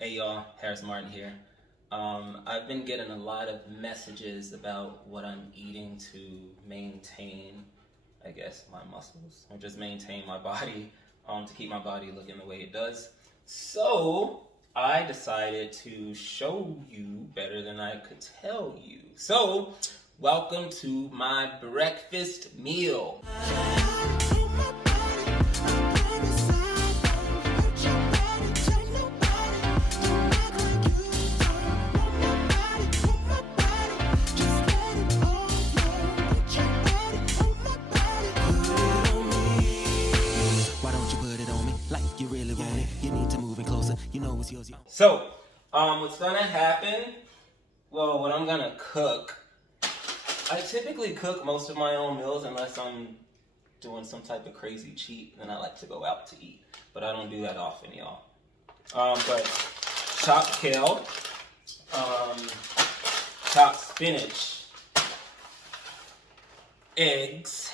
Hey y'all, Harris Martin here. I've been getting a lot of messages about what I'm eating to maintain, I guess, my muscles, or just maintain my body, to keep my body looking the way it does. So, I decided to show you better than I could tell you. So, welcome to my breakfast meal. So, what's gonna happen? Well, what I'm gonna cook. I typically cook most of my own meals unless I'm doing some type of crazy cheat, then I like to go out to eat. But I don't do that often, y'all. But chopped kale, chopped spinach, eggs,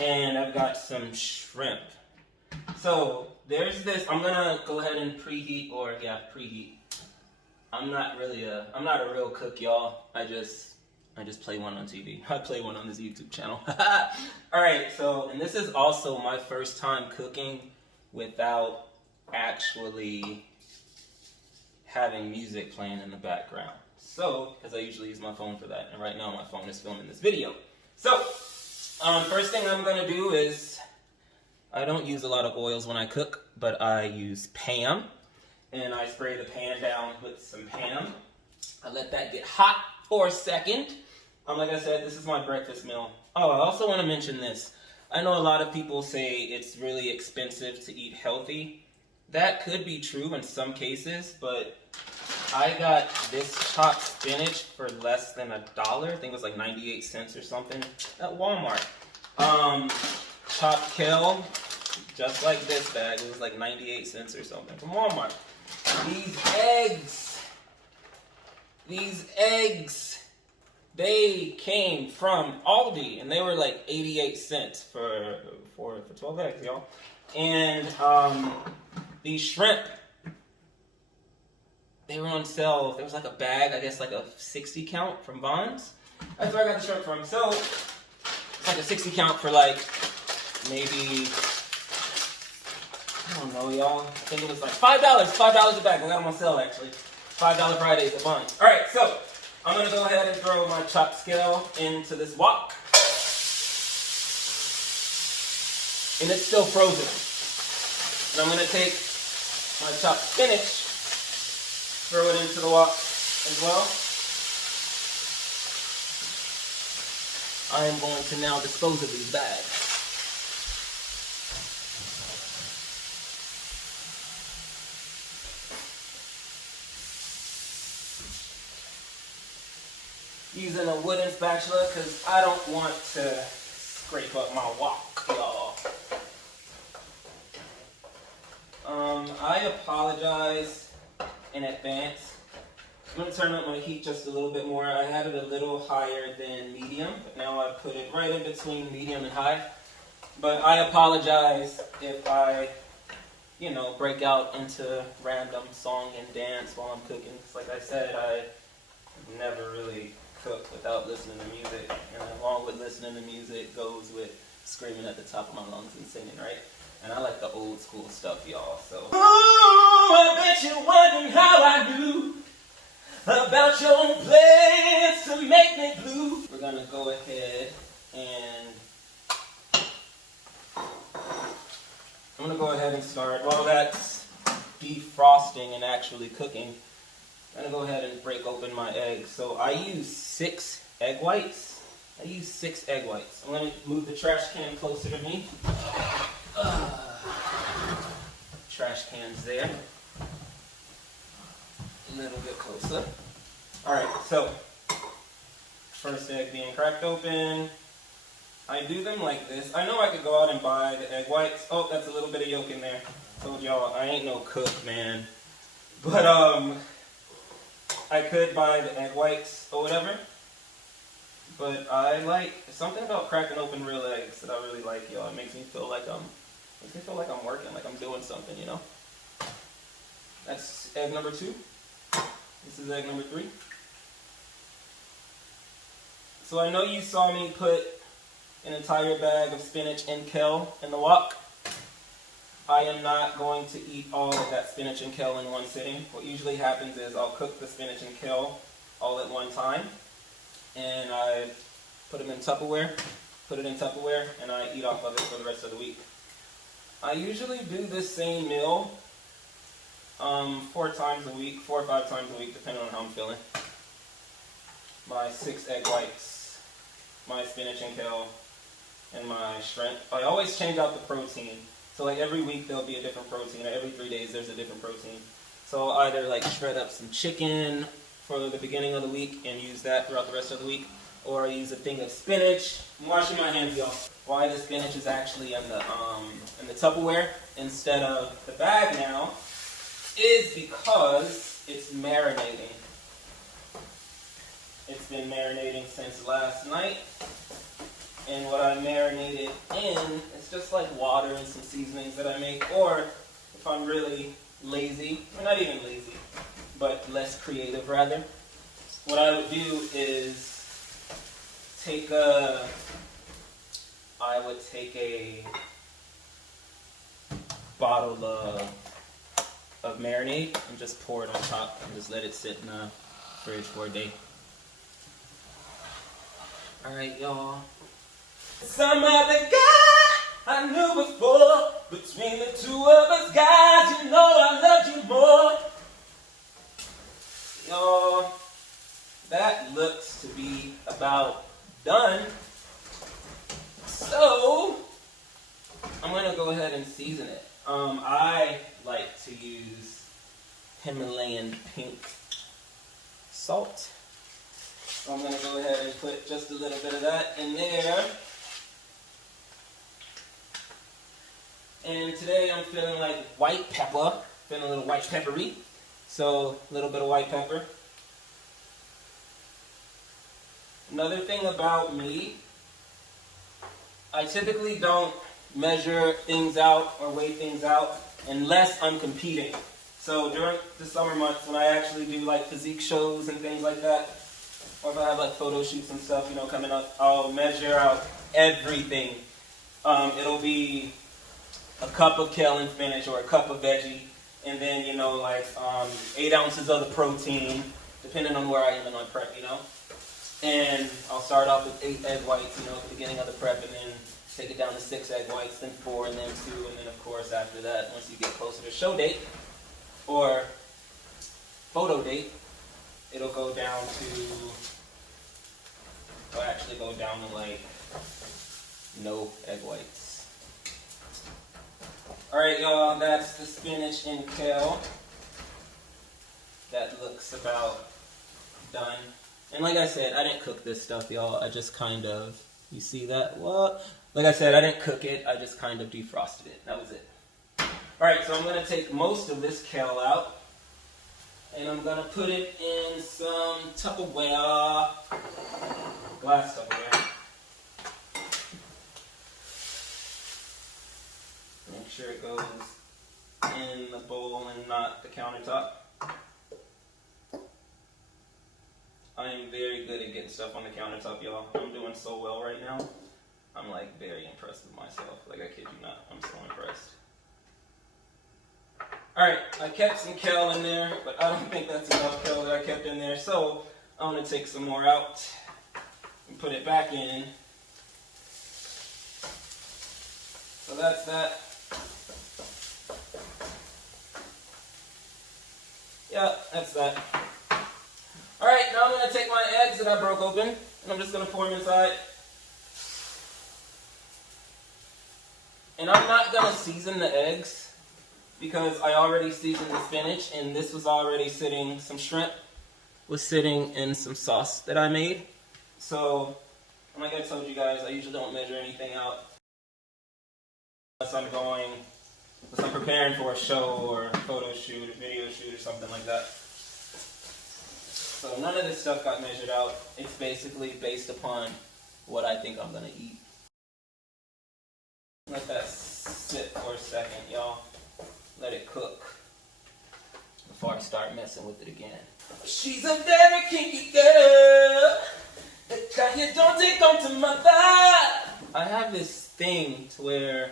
and I've got some shrimp. So there's this. I'm gonna go ahead and preheat. I'm not a real cook, y'all. I just play one on TV. I play one on this YouTube channel. All right. So, and this is also my first time cooking without actually having music playing in the background. So, because I usually use my phone for that, and right now my phone is filming this video. So, first thing I'm gonna do is. I don't use a lot of oils when I cook, but I use Pam, and I spray the pan down with some Pam. I let that get hot for a second. Like I said, this is my breakfast meal. Oh, I also want to mention this. I know a lot of people say it's really expensive to eat healthy. That could be true in some cases, but I got this chopped spinach for less than $1. I think it was like 98 cents or something at Walmart. Chopped kale, just like this bag. It was like 98 cents or something from Walmart. These eggs, they came from Aldi, and they were like 88 cents for 12 eggs, y'all. And these shrimp, they were on sale. There was like a bag, I guess like a 60 count from Vons. That's where I got the shrimp from. So it's like a 60 count for like maybe, I don't know, y'all. I think it was like $5 a bag. I got them on sale, actually. $5 Fridays at Vons. All right, so I'm going to go ahead and throw my chopped scale into this wok. And it's still frozen. And I'm going to take my chopped spinach, throw it into the wok as well. I am going to now dispose of these bags. Using a wooden spatula because I don't want to scrape up my wok, y'all. I apologize in advance. I'm going to turn up my heat just a little bit more. I had it a little higher than medium, but now I put it right in between medium and high. But I apologize if I, break out into random song and dance while I'm cooking. Because like I said, I never really cook without listening to music, and along with listening to music goes with screaming at the top of my lungs and singing, right? And I like the old school stuff, y'all, so. Ooh, I bet you're wondering how I knew about your plans to make me blue. We're gonna go ahead and I'm gonna go ahead and start, while that's defrosting and actually cooking, I'm going to go ahead and break open my eggs. So I use 6 egg whites. I'm going to move the trash can closer to me. Trash can's there. A little bit closer. Alright, so first egg being cracked open. I do them like this. I know I could go out and buy the egg whites. Oh, that's a little bit of yolk in there. Told y'all I ain't no cook, man. But I could buy the egg whites or whatever, but I like something about cracking open real eggs that I really like, y'all. It makes me feel like I'm working, like I'm doing something, That's egg number 2. This is egg number 3. So I know you saw me put an entire bag of spinach and kale in the wok. I am not going to eat all of that spinach and kale in one sitting. What usually happens is I'll cook the spinach and kale all at one time, and I put them in Tupperware, and I eat off of it for the rest of the week. I usually do this same meal 4 times a week, 4 or 5 times a week, depending on how I'm feeling. My 6 egg whites, my spinach and kale, and my shrimp. I always change out the protein. So like every week there'll be a different protein, or every 3 days there's a different protein. So I'll either like shred up some chicken for the beginning of the week and use that throughout the rest of the week, or I use a thing of spinach. I'm washing my hands, y'all. Why the spinach is actually in the Tupperware instead of the bag now is because it's marinating. It's been marinating since last night. And what I marinated in is just like water and some seasonings that I make. Or if I'm really lazy, or not even lazy, but less creative rather, what I would do is I would take a bottle of marinade and just pour it on top and just let it sit in the fridge for a day. Alright, y'all. Some other guy I knew before. Between the two of us guys, you know I loved you more. Y'all, that looks to be about done. So, I'm going to go ahead and season it. I like to use Himalayan pink salt. So I'm going to go ahead and put just a little bit of that in there. And today I'm feeling like white pepper, feeling a little white peppery. So a little bit of white pepper. Another thing about me, I typically don't measure things out or weigh things out unless I'm competing. So during the summer months when I actually do like physique shows and things like that, or if I have like photo shoots and stuff, coming up, I'll measure out everything. It'll be a cup of kale and spinach or a cup of veggie, and then 8 ounces of the protein, depending on where I am in my prep, And I'll start off with 8 egg whites, at the beginning of the prep, and then take it down to 6 egg whites, then 4, and then 2, and then of course after that, once you get closer to show date or photo date, it'll go down to like no egg whites. Alright, y'all, that's the spinach and kale. That looks about done. And like I said, I didn't cook this stuff, y'all. I just kind of, you see that? Well, like I said, I didn't cook it. I just kind of defrosted it. That was it. Alright, so I'm going to take most of this kale out. And I'm going to put it in some Tupperware. Glass Tupperware. Make sure it goes in the bowl and not the countertop. I am very good at getting stuff on the countertop, y'all. I'm doing so well right now. I'm like very impressed with myself. Like, I kid you not. I'm so impressed. Alright, I kept some kale in there, but I don't think that's enough kale that I kept in there. So I'm going to take some more out and put it back in. So that's that. Yeah, that's that. Alright, now I'm going to take my eggs that I broke open, and I'm just going to pour them inside. And I'm not going to season the eggs, because I already seasoned the spinach, and this was already sitting, some shrimp was sitting in some sauce that I made. So, like I told you guys, I usually don't measure anything out unless I'm preparing for a show or a photo shoot, a video shoot, or something like that. So none of this stuff got measured out. It's basically based upon what I think I'm going to eat. Let that sit for a second, y'all. Let it cook. before I start messing with it again. She's a very kinky girl. You don't take on to my vibe. I have this thing to where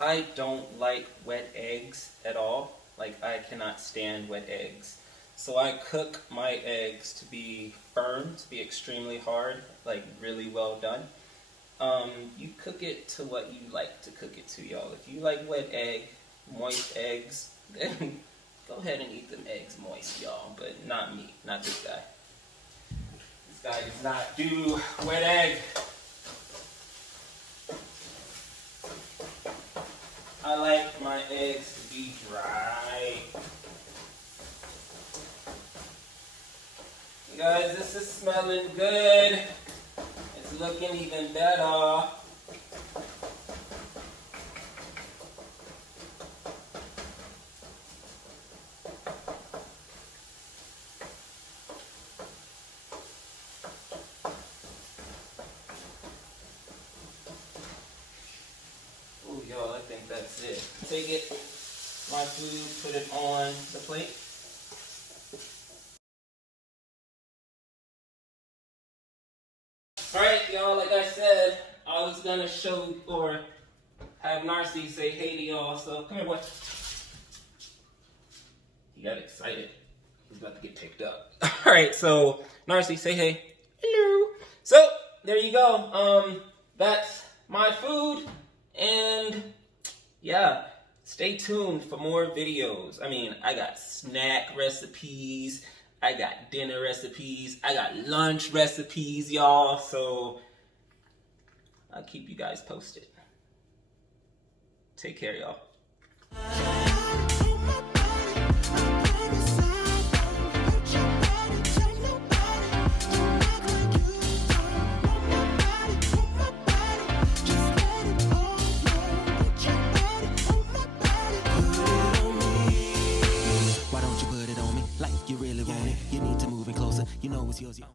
I don't like wet eggs at all. Like, I cannot stand wet eggs. So I cook my eggs to be firm, to be extremely hard, like really well done. You cook it to what you like to cook it to, y'all. If you like wet egg, moist eggs, then go ahead and eat them eggs moist, y'all. But not me, not this guy. This guy does not do wet egg. I like my eggs to be dry. You guys, this is smelling good. It's looking even better. Oh, y'all, I think that's it. Take it, my food, put it on the plate. Alright, y'all, like I said, I was gonna show or have Narcy say hey to y'all, so come here, boy. He got excited. He's about to get picked up. Alright, so Narcy, say hey. Hello. So, there you go. That's my food, and yeah, stay tuned for more videos. I mean, I got snack recipes, I got dinner recipes, I got lunch recipes, y'all. So I'll keep you guys posted. Take care, y'all. You really want it. You need to move in closer. You know it's yours.